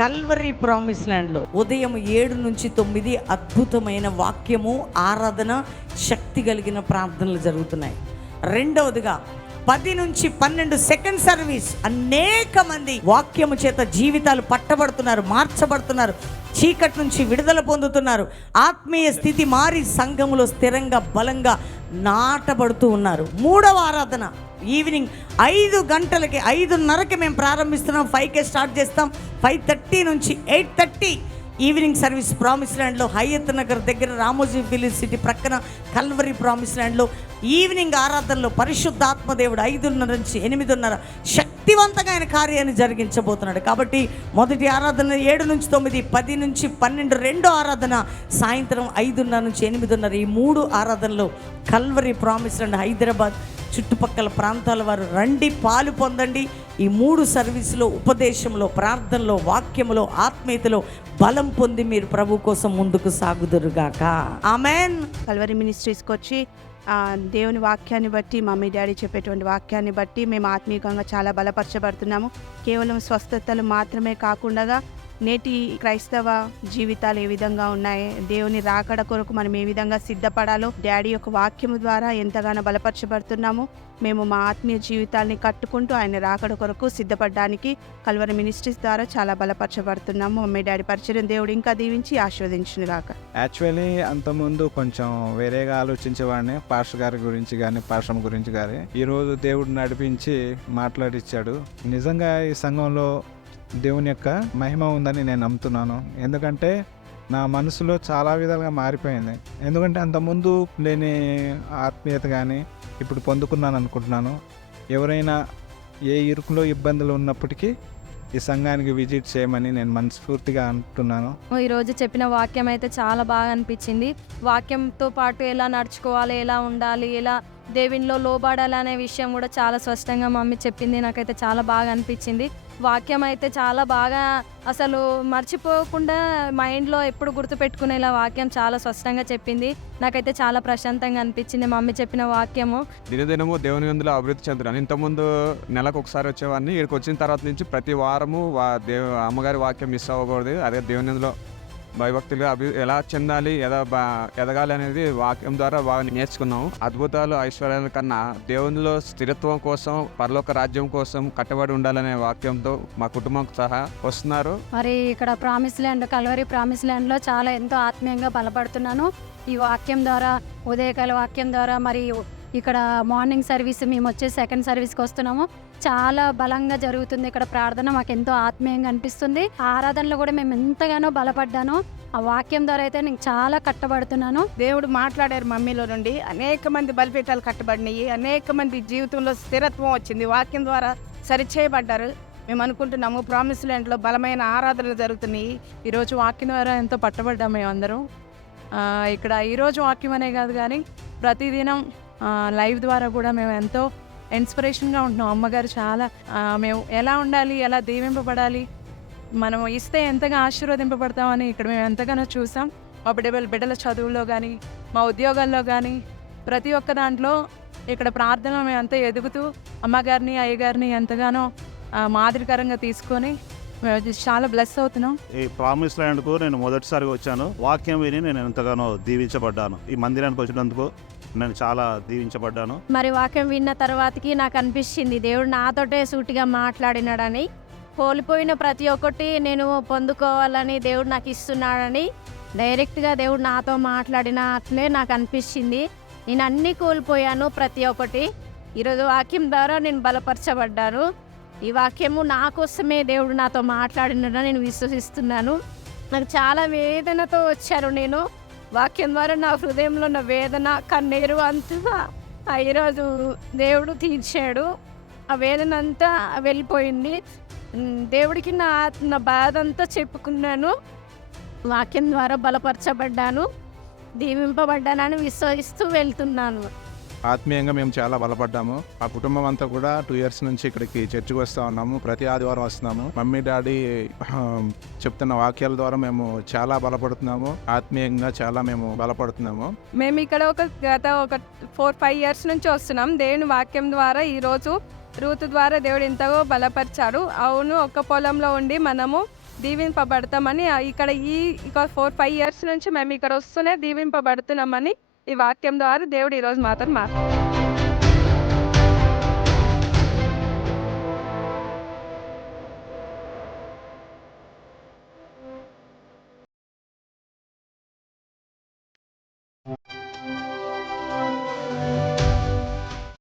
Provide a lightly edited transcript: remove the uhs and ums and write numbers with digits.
Calvary promise ల్యాండ్లో ఉదయం 7-9 అద్భుతమైన వాక్యము, ఆరాధన, శక్తి కలిగిన ప్రార్థనలు జరుగుతున్నాయి. రెండవదిగా 10-12 సెకండ్ సర్వీస్. అనేక మంది వాక్యము చేత జీవితాలు పట్టబడుతున్నారు, మార్చబడుతున్నారు, చీకటి నుంచి విడుదల పొందుతున్నారు, ఆత్మీయ స్థితి మారి సంఘములో స్థిరంగా బలంగా నాటబడుతూ ఉన్నారు. మూడవ ఆరాధన ఈవినింగ్ 5 గంటలకి 5:30కి మేము ప్రారంభిస్తున్నాం. 5కే స్టార్ట్ చేస్తాం. 5:30 నుంచి 8:30 ఈవినింగ్ సర్వీస్ ప్రామిస్ ల్యాండ్లో, హయత్ నగర్ దగ్గర రామోజీ విలేజ్ సిటీ ప్రక్కన కల్వరీ ప్రామిస్ ల్యాండ్లో ఈవినింగ్ ఆరాధనలో పరిశుద్ధాత్మ దేవుడు 5:30 నుంచి 8:30 శక్తివంతంగా ఆయన కార్యాన్ని జరిగించబోతున్నాడు. కాబట్టి మొదటి ఆరాధన 7-9, 10-12 రెండో ఆరాధన సాయంత్రం 5:30 నుంచి 8:30. ఈ 3 ఆరాధనలో కల్వరీ ప్రామిస్ ల్యాండ్ హైదరాబాద్ చుట్టుపక్కల ప్రాంతాల వారు రండి, పాలు పొందండి. ఈ 3 సర్వీసులో, ఉపదేశంలో, ప్రార్థనలో, వాక్యములో, ఆత్మీయతలో బలం పొంది మీరు ప్రభు కోసం ముందుకు సాగుదురుగాక. ఆమెన్. కల్వరీ మినిస్ట్రీస్కి వచ్చి దేవుని వాక్యాన్ని బట్టి, మమ్మీ డాడీ చెప్పేటువంటి వాక్యాన్ని బట్టి మేము ఆత్మీయంగా చాలా బలపరచబడుతున్నాము. కేవలం స్వస్థతలు మాత్రమే కాకుండా నేటి క్రైస్తవ జీవితాలు ఏ విధంగా ఉన్నాయి, దేవుని రాకడ కొరకు మనం ఏ విధంగా సిద్ధపడాలో డాడీ యొక్క వాక్యము ద్వారా ఎంతగానో బలపరచబడుతున్నాము. మేము మా ఆత్మీయ జీవితాన్ని కట్టుకుంటూ ఆయన రాకడ కొరకు సిద్ధపడడానికి కల్వరీ మినిస్ట్రీస్ ద్వారా చాలా బలపరచబడుతున్నాము. మమ్మీ డాడీ పరిచయం దేవుడు ఇంకా దీవించి ఆశీర్వదించును గాక. యాక్చువల్లీ అంతకుముందు కొంచెం వేరేగా ఆలోచించేవాడిని, పాస్టర్ గారి గురించి కానీ పాస్టర్ గురించి కానీ. ఈరోజు దేవుడు నడిపించి మాట్లాడిచ్చాడు. నిజంగా ఈ సంఘంలో దేవుని యొక్క మహిమ ఉందని నేను నమ్ముతున్నాను. ఎందుకంటే నా మనసులో చాలా విధాలుగా మారిపోయింది. ఎందుకంటే అంతకుముందు లేని ఆత్మీయత కానీ ఇప్పుడు పొందుకున్నాను అనుకుంటున్నాను. ఎవరైనా ఏ ఇరుకులో ఇబ్బందులు ఉన్నప్పటికీ ఈ సంఘానికి విజిట్ చేయమని నేను మనస్ఫూర్తిగా అంటున్నాను. ఈరోజు చెప్పిన వాక్యం అయితే చాలా బాగా అనిపించింది. వాక్యంతో పాటు ఎలా నడుచుకోవాలి, ఎలా ఉండాలి, ఎలా దేవునిలో లోబడాలి అనే విషయం కూడా చాలా స్పష్టంగా మమ్మీ చెప్పింది. నాకైతే చాలా బాగా అనిపించింది. వాక్యం అయితే చాలా బాగా అసలు మర్చిపోకుండా మైండ్లో ఎప్పుడు గుర్తుపెట్టుకునేలా వాక్యం చాలా స్పష్టంగా చెప్పింది. నాకైతే చాలా ప్రశాంతంగా అనిపించింది మమ్మీ చెప్పిన వాక్యము. దినదినము దేవుని అందులో అభివృద్ధి చెందుతాను. ఇంతకుముందు నెలకు ఒకసారి వచ్చేవాడిని. ఇక్కడికి వచ్చిన తర్వాత నుంచి ప్రతి వారము అమ్మగారి వాక్యం మిస్ అవ్వకూడదు. అదే దేవుని అందులో భయభక్తులుగా ఎలా చెందాలి, ఎదగాలి అనేది వాక్యం ద్వారా బాగా నేర్చుకున్నాము. అద్భుతాలు, ఐశ్వర్యాల కన్నా దేవునిలో స్థిరత్వం కోసం, పరలోక రాజ్యం కోసం కట్టబడి ఉండాలనే వాక్యంతో మా కుటుంబం సహా వస్తున్నారు. మరి ఇక్కడ ప్రామిస్ ల్యాండ్, కల్వరీ ప్రామిస్ ల్యాండ్లో చాలా ఎంతో ఆత్మీయంగా బలపడుతున్నాను. ఈ వాక్యం ద్వారా, ఉదయకాల వాక్యం ద్వారా, మరి ఇక్కడ మార్నింగ్ సర్వీస్ మేము వచ్చే సెకండ్ సర్వీస్కి వస్తున్నాము. చాలా బలంగా జరుగుతుంది ఇక్కడ ప్రార్థన. మాకు ఎంతో ఆత్మీయంగా అనిపిస్తుంది. ఆరాధనలో కూడా మేము ఎంతగానో బలపడ్డాను. ఆ వాక్యం ద్వారా అయితే నేను చాలా కట్టబడుతున్నాను. దేవుడు మాట్లాడారు మమ్మీలో నుండి. అనేక మంది బలిపీఠాలు కట్టబడినాయి. అనేక మంది జీవితంలో స్థిరత్వం వచ్చింది. వాక్యం ద్వారా సరిచేయబడ్డారు. మేము అనుకుంటున్నాము ప్రామిస్ ల్యాండ్లో బలమైన ఆరాధనలు జరుగుతున్నాయి. ఈరోజు వాక్యం ద్వారా ఎంతో పట్టబడ్డాము మేమందరం. ఇక్కడ ఈరోజు వాక్యం అనే కాదు కానీ ప్రతిదినం లైవ్ ద్వారా కూడా మేము ఎంతో ఇన్స్పిరేషన్గా ఉంటున్నాం. అమ్మగారు చాలా మేము ఎలా ఉండాలి, ఎలా దీవింపబడాలి, మనం ఇస్తే ఎంతగా ఆశీర్వదింపబడతామని ఇక్కడ మేము ఎంతగానో చూసాం. మా బిడ్డల చదువుల్లో కానీ, మా ఉద్యోగాల్లో కానీ, ప్రతి ఒక్క దాంట్లో ఇక్కడ ప్రార్థన మేము అంతా ఎదుగుతూ అమ్మగారిని, అయ్యగారిని ఎంతగానో మాదిరికరంగా తీసుకొని మేము చాలా బ్లెస్ అవుతున్నాం. ఈ ప్రామిస్ ల్యాండ్కు నేను మొదటిసారిగా వచ్చాను. వాక్యం విని నేను ఎంతగానో దీవించబడ్డాను. ఈ మందిరానికి వచ్చినందుకు నేను చాలా దీవించబడ్డాను. మరి వాక్యం విన్న తర్వాతకి నాకు అనిపించింది దేవుడు నాతోటే సూటిగా మాట్లాడినాడని. కోల్పోయిన ప్రతి ఒక్కటి నేను పొందుకోవాలని దేవుడు నాకు ఇస్తున్నాడని డైరెక్ట్గా దేవుడు నాతో మాట్లాడినట్లే నాకు అనిపించింది. నేను అన్నీ కోల్పోయాను, ప్రతి ఒక్కటి. ఈరోజు వాక్యం ద్వారా నేను బలపరచబడ్డాను. ఈ వాక్యము నా కోసమే దేవుడు నాతో మాట్లాడినాడని నేను విశ్వసిస్తున్నాను. నాకు చాలా వేదనతో వచ్చాను నేను. వాక్యం ద్వారా నా హృదయంలో ఉన్న వేదన, కన్నీరు అంతా ఈరోజు దేవుడు తీర్చాడు. ఆ వేదన అంతా వెళ్ళిపోయింది. దేవుడికి నా బాధ అంతా చెప్పుకున్నాను. వాక్యం ద్వారా బలపరచబడ్డాను, దీవింపబడ్డానని విశ్వసిస్తూ వెళ్తున్నాను. ఆత్మీయంగా మేము చాలా బలపడ్డాము. ఆ కుటుంబం అంతా కూడా 2 years నుంచి ఇక్కడికి చర్చికి వస్తూ ఉన్నాము. ప్రతి ఆదివారం వస్తున్నాము. మమ్మీ డాడీ చెప్తున్న వాక్యాల ద్వారా మేము చాలా బలపడుతున్నాము. ఆత్మీయంగా చాలా మేము బలపడుతున్నాము. మేము ఇక్కడ గత 4-5 years నుంచి వస్తున్నాం. దేవుని వాక్యం ద్వారా ఈరోజు రూతు ద్వారా దేవుడు ఎంతగా బలపరిచాడు. అవును, ఒక్క పొలంలో ఉండి మనము దీవింపబడతామని ఇక్కడ ఈ 4-5 ఇయర్స్ నుంచి మేము ఇక్కడ వస్తూనే దీవింపబడుతున్నామని ఈ వాక్యం ద్వారా దేవుడు ఈరోజు మాతో మాట్లాడారు.